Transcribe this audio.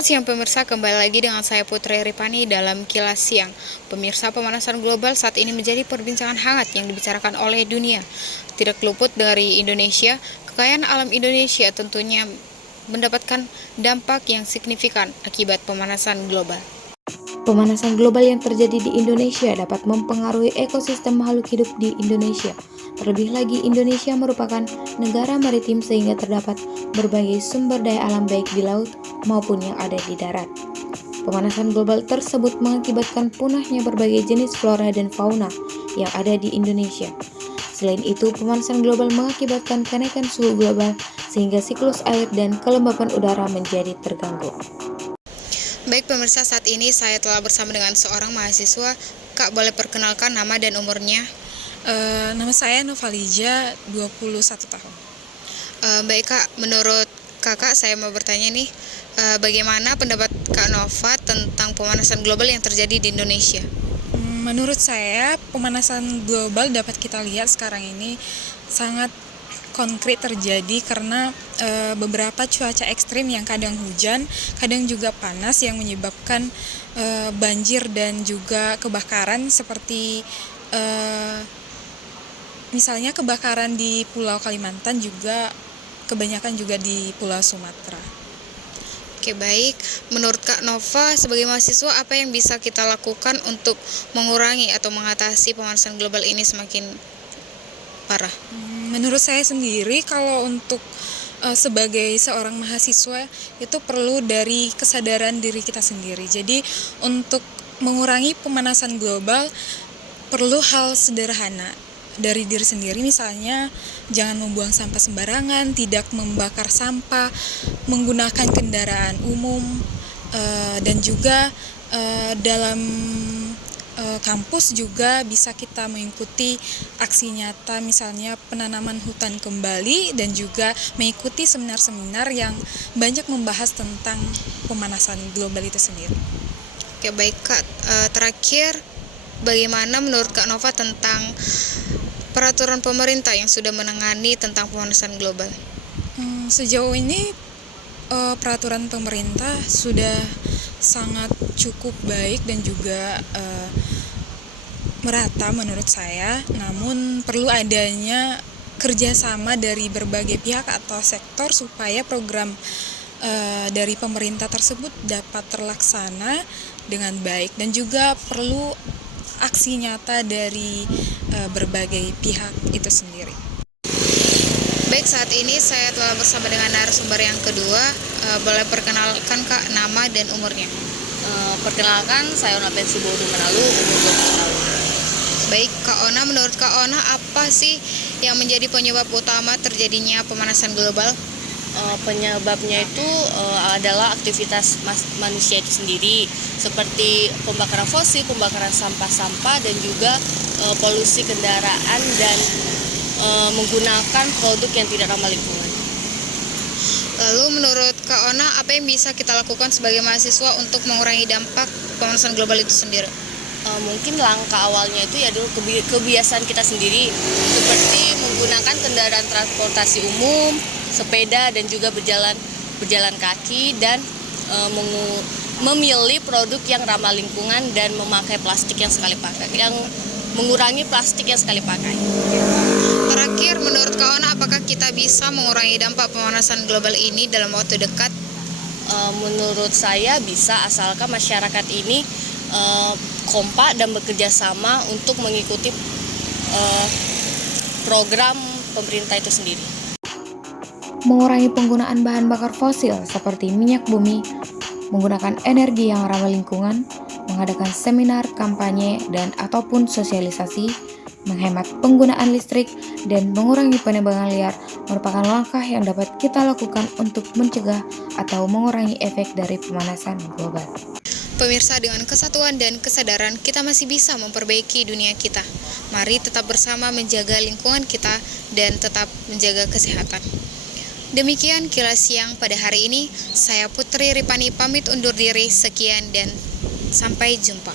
Selamat siang pemirsa, kembali lagi dengan saya Putri Ripani dalam Kilas Siang. Pemirsa, pemanasan global saat ini menjadi perbincangan hangat yang dibicarakan oleh dunia. Tidak luput dari Indonesia, kekayaan alam Indonesia tentunya mendapatkan dampak yang signifikan akibat pemanasan global. Pemanasan global yang terjadi di Indonesia dapat mempengaruhi ekosistem makhluk hidup di Indonesia. Terlebih lagi, Indonesia merupakan negara maritim sehingga terdapat berbagai sumber daya alam baik di laut maupun yang ada di darat. Pemanasan global tersebut mengakibatkan punahnya berbagai jenis flora dan fauna yang ada di Indonesia. Selain itu, pemanasan global mengakibatkan kenaikan suhu global sehingga siklus air dan kelembapan udara menjadi terganggu. Baik pemirsa, saat ini saya telah bersama dengan seorang mahasiswa. Kak, boleh perkenalkan nama dan umurnya? Nama saya Novalija, 21 tahun. Baik Kak, menurut Kakak saya mau bertanya nih, bagaimana pendapat Kak Nova tentang pemanasan global yang terjadi di Indonesia? Menurut saya, pemanasan global dapat kita lihat sekarang ini sangat konkret terjadi karena beberapa cuaca ekstrim yang kadang hujan, kadang juga panas yang menyebabkan banjir dan juga kebakaran seperti misalnya kebakaran di Pulau Kalimantan, juga kebanyakan juga di Pulau Sumatera. Oke, baik. Menurut Kak Nova, sebagai mahasiswa apa yang bisa kita lakukan untuk mengurangi atau mengatasi pemanasan global ini semakin parah? Menurut saya sendiri, kalau untuk sebagai seorang mahasiswa itu perlu dari kesadaran diri kita sendiri. Jadi untuk mengurangi pemanasan global perlu hal sederhana dari diri sendiri, misalnya jangan membuang sampah sembarangan, tidak membakar sampah, menggunakan kendaraan umum, dan juga dalam kampus juga bisa kita mengikuti aksi nyata, misalnya penanaman hutan kembali, dan juga mengikuti seminar-seminar yang banyak membahas tentang pemanasan global itu sendiri. Oke, baik Kak. Terakhir, bagaimana menurut Kak Nova tentang peraturan pemerintah yang sudah menangani tentang pemanasan global? Sejauh ini peraturan pemerintah sudah sangat cukup baik dan juga merata menurut saya. Namun perlu adanya kerjasama dari berbagai pihak atau sektor supaya program dari pemerintah tersebut dapat terlaksana dengan baik, dan juga perlu aksi nyata dari berbagai pihak itu sendiri. Baik, saat ini saya telah bersama dengan narasumber yang kedua. Boleh perkenalkan Kak nama dan umurnya? Perkenalkan, saya Ona Pensibodo Menalu, umur 20 tahun. Baik, Kak Ona, menurut Kak Ona apa sih yang menjadi penyebab utama terjadinya pemanasan global? Penyebabnya itu adalah aktivitas manusia itu sendiri, seperti pembakaran fosil, pembakaran sampah-sampah, dan juga polusi kendaraan dan menggunakan produk yang tidak ramah lingkungan. Lalu menurut Kak Ona, apa yang bisa kita lakukan sebagai mahasiswa untuk mengurangi dampak pemanasan global itu sendiri? Mungkin langkah awalnya itu ya dulu kebiasaan kita sendiri, seperti menggunakan kendaraan transportasi umum, sepeda, dan juga berjalan kaki, dan memilih produk yang ramah lingkungan dan memakai plastik yang sekali pakai, yang mengurangi plastik yang sekali pakai. Terakhir, menurut Kak Ona, apakah kita bisa mengurangi dampak pemanasan global ini dalam waktu dekat? Menurut saya bisa, asalkan masyarakat ini kompak dan bekerja sama untuk mengikuti program pemerintah itu sendiri. Mengurangi penggunaan bahan bakar fosil seperti minyak bumi, menggunakan energi yang ramah lingkungan, mengadakan seminar, kampanye, dan ataupun sosialisasi, menghemat penggunaan listrik, dan mengurangi penebangan liar merupakan langkah yang dapat kita lakukan untuk mencegah atau mengurangi efek dari pemanasan global. Pemirsa, dengan kesatuan dan kesadaran kita masih bisa memperbaiki dunia kita. Mari tetap bersama menjaga lingkungan kita dan tetap menjaga kesehatan. Demikian Kilas Siang pada hari ini. Saya Putri Ripani pamit undur diri. Sekian dan sampai jumpa.